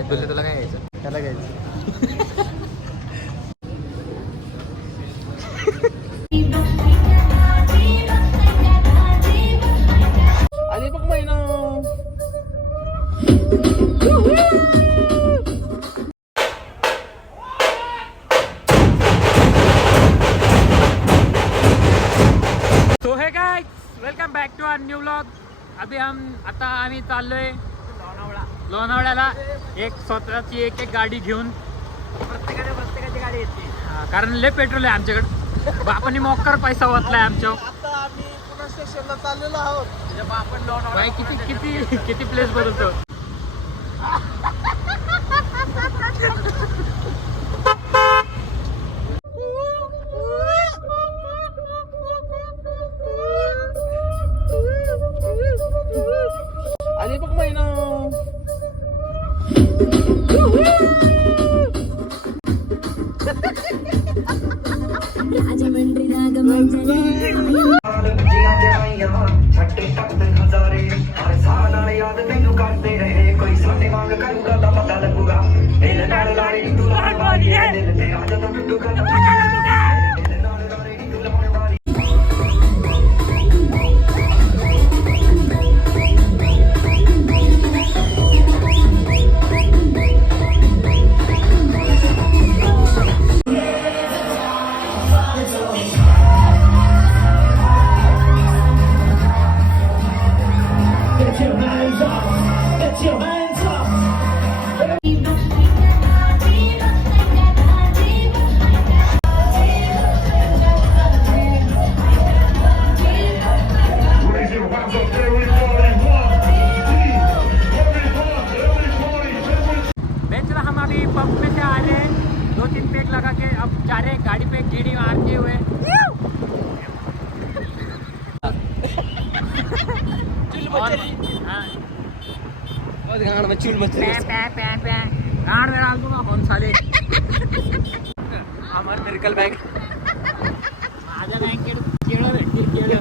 काय तुला तुला काय घ्यायचं? त्याला घ्यायचं. आली बघ महिना. तो है guys, welcome back to our new vlog. अभी आम्ही चाललोय लोणावळ्याला. एक स्वतःची एक गाडी घेऊन. प्रत्येकाची गाडी येते कारण लय पेट्रोल आहे आमच्याकडे. बापांनी मोक्कर पैसा वाचलाय आमच्या. आता आम्ही पुन्हा स्टेशनला चाललेलो आहोत. आपण लोणावळा किती किती किती प्लेस बदलतो. आली बघ महिना. पंप में से आ रहे हैं, 2-3 पैक लगा के अब जा रहे हैं गाड़ी पे गिड़ी मारते हुए. हमारे मेडिकल बैग माझ्या बँकेत केळं भेटतील. केळं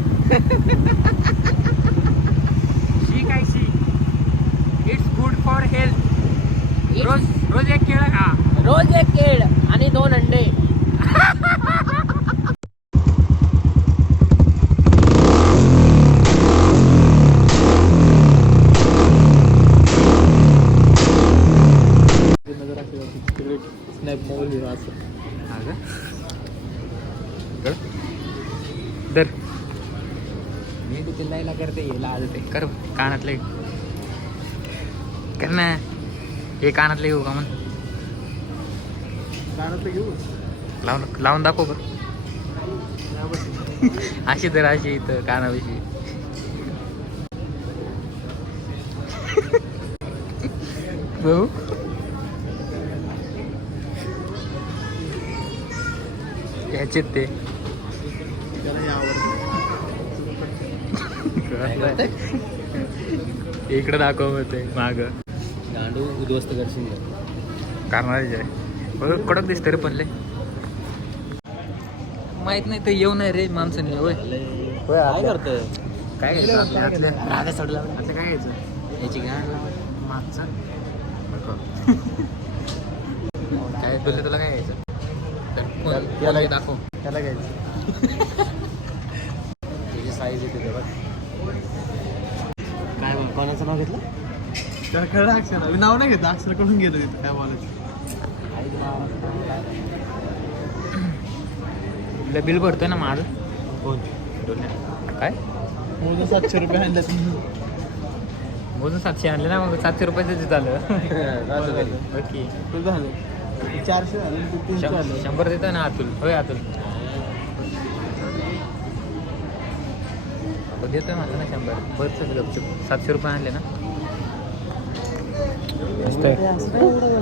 शी काय शी. It's good for health. रोज एक केळ खा. रोज एक केळ आणि 2 अंडे. स्नॅप मोबाईल हिरो असं. दर मी तू चिल्लायला करते लाज ते कर. कानातले कर ना. हे कानातले घेऊ का म्हण. गाणं घेऊ. लावून दाखव बरं. अशी तर अशी इथं कानाविषयी. भाऊ ह्याचे ते इकडे दाखव ते माग. गांडू उद्ध्वस्त करशील करणारच आहे. कडक दिसते रे पण माहित नाही तर येऊ नाही रे माणसाने. होय काय करतोय. काय घ्यायचं राधा सोडला. आता काय घ्यायचं. याची गाण मागचा काय तुला तुला काय घ्यायचं. त्याला दाखव. त्याला घ्यायचं. तुझी साईज येते तेव्हा. काय कोणाचं नाव घेतलं. त्याला कळलं अक्षर. नाव नाही घेत. अक्षर कडून गेलं तिथं काय बोलायचं. बिल भरतोय ना माझं. कोण काय मोजून 700 रुपये आणले. मोजून 700 आणले ना. मग 700 रुपयाचं झालं. ओके तुझं झालं 400 झालं. 300 झालं. 100 देतो ना अतुल. होय अतुल देतोय मला ना 100. बरंच गपचूप 700 रुपये आणले ना.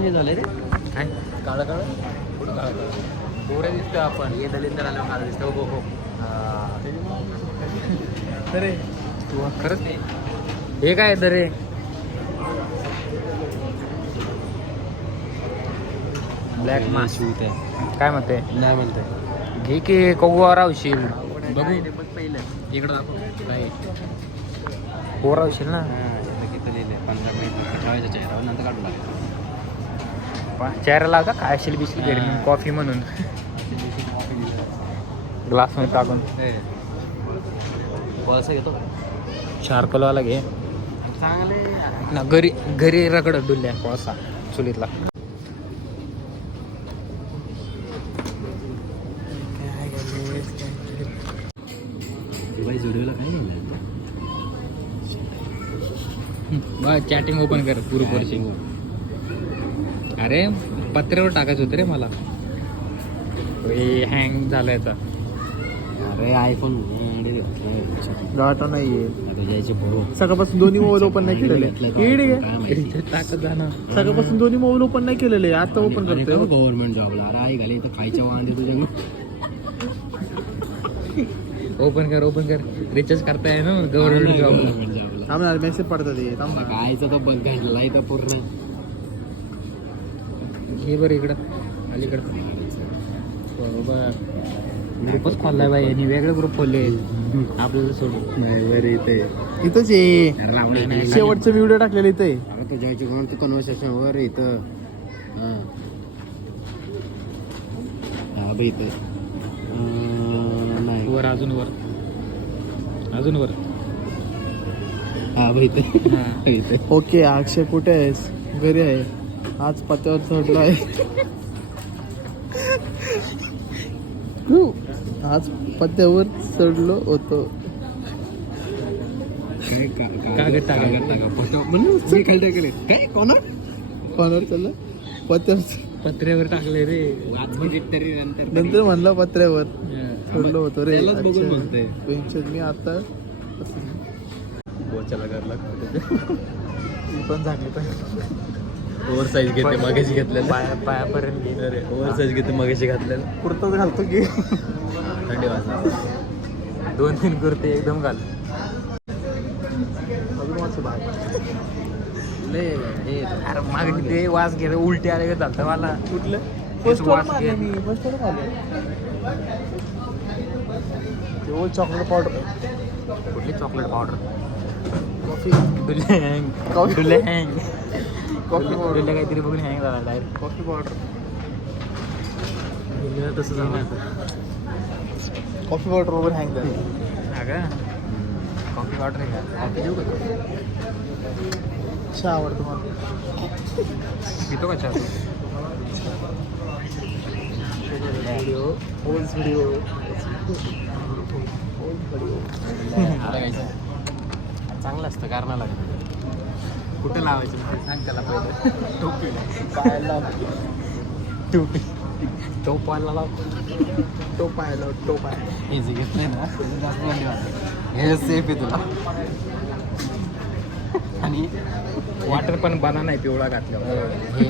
हे झालंय रे. काय काळं काळं कुठं काळं काळं गोरे दिसतोय आपण. हे दलिंदर आल्यावर काळं दिसतं. हो हो. अरे तू खरंच हे काय दरे. ब्लॅक मास काय म्हणते. नाही म्हणते. घे की कौवा रावशील. बघू पहिलं इकडं दाखव. काय कोरा रावशील ना. किती लिहिले 15 मिनिट ठेवायचं चेहऱ्यावर नंतर काढून टाकायचं. चेहरा लावता काय असेल बिस्किट घरी कॉफी म्हणून ग्लास मध्ये टाकून कोळसा घेतो शार्कलवाला घे चांगले ना घरी घरी रगडत डुलल्या कोळसा चुलीतला. बाई जुडिओला काय नाही बघ चॅटिंग ओपन कर पुरची. अरे पत्र्यावर टाकायचं होतं रे मला. हँग झालं याचा. अरे आयफोन डाटा नाहीये जायचे बरो सकाळपासून दोन्ही मोबाईल ओपन नाही केलेले. टाकत जाणं सकाळपासून दोन्ही मोबाईल ओपन नाही केलेले. आता ओपन करतोय. गव्हर्नमेंट जॉबला अरे आई घाले इथं खायच्या वांदे तुझ्या ओपन कर रिचार्ज करताय ना गव्हर्नमेंट जॉबला. जॉबला थांबणार मेसेज पडतात ते. थांब ना. कायचं तर बंद घातला इथं पूर्ण हे बरं इकडं अलीकडं बरोबर. ग्रुपच खोललाय बाई यांनी वेगळे ग्रुप खोलले आपल्याला सोडून. नाही बरं इथे इथंच ये. नाही. शेवटचे व्हिडिओ टाकलेले इथे. अरे तुझ्या कोण तू कन्व्हर्सेशन वर इथं हा बाई इथं नाही वर अजून वर हा बाई इथं हा. इथं ओके अक्षय कुठे आहेस? घरी आहे. आज पत्त्यावर चढलो आहे. आज पत्त्यावर चढलो होतो. काय कागद टाका. मी खाली टाकले काय कोणावर कोणावर चाललं? पत्त्यावर. पत्र्यावर टाकले रे. तरी नंतर म्हणलं पत्र्यावर हा. चढलो होतो रे. त्यालाच बघून म्हणतोय. टेन्शन मी आता बोचाला करला मी पण झाली पण ओव्हर साईज घेते मागाशी घातलेलं पायापर्यंत गेलं. अरे ओव्हर साईज घेते मागाशी घातलेलं कुर्ताच घालतो की. थंडी वाजता 2-3 कुर्ते एकदम घाल. अजून वाचू बाहेर. लय हे अरे मागे ते वास घे उलटी आले चालतं मला. कुठलं? तेच फर्स्ट वास मारले घे. मी. फर्स्ट मारले. Old chocolate powder. कुठली चॉकलेट पावडर कॉफी. डुले हँग कॉफी. डुले हँग कॉफी पावडर. डुले काहीतरी बघून हँग झाला डायरेक्ट. Coffee powder. तसं झालं कॉफी पावडर वगैरे हँग झाली. अगं कॉफी पावडर आहे का? कॉफी देऊ का? चहा आवडतो मला. पितो का चहा? Old video. चांगलं असतं कारणाला कुठं लावायचं मला सांग त्याला पहिलं टोपी पायाला टोपी टोपाला लाव. तो पायाला तो पाय. हे जे घेत नाही ना त्याचं जास्त थंडी वाजते हे सेफ आहे तुला आणि वॉटर पण बना नाही पिवळा घातला. हे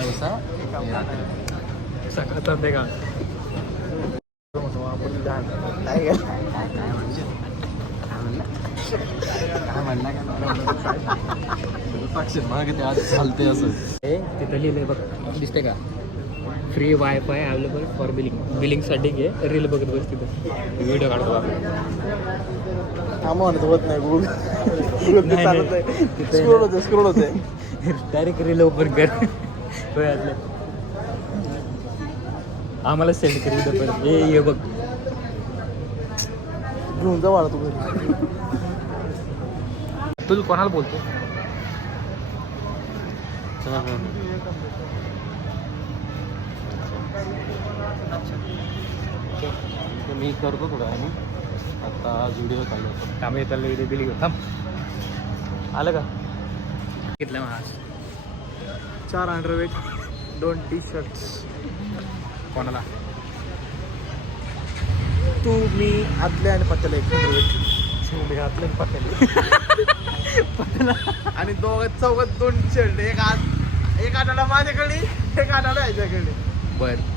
दिवसा हे रात्री सकाळचा ते का काय गेलं? काय म्हणला मागे ते आज चालते असं हे तिथं लिहिलंय बघ दिसते का? फ्री वायफाय अवेलेबल फॉर बिलिंगसाठी घे रील बघत बस तिथं व्हिडिओ काढतो आपण. थांबा म्हणत होत नाही गुगल. नाही, चालत नाही. आहे. स्क्रोल होते. डायरेक्ट रील ओपन कर. आम्हाला सेंड कर इथं पण हे बघ घेऊन जा वाढा तू घरी. तू कोणाला बोलतो? मी करतो थोडं आणि आता व्हिडिओ चालू होतो थांब येताला व्हिडिओ बिलिंग थांब. आलं का? घेतलं मग आज 4 अंडरवेट 2 टी शर्ट्स. कोणाला? तू मी आतले आणि पत्त्याला 1 अंडरवेट. मी घातलं पत्त्याला. आणि चौघात 2 शर्ट. एक आणायला माझ्याकडे एक आणायला याच्याकडे. बरं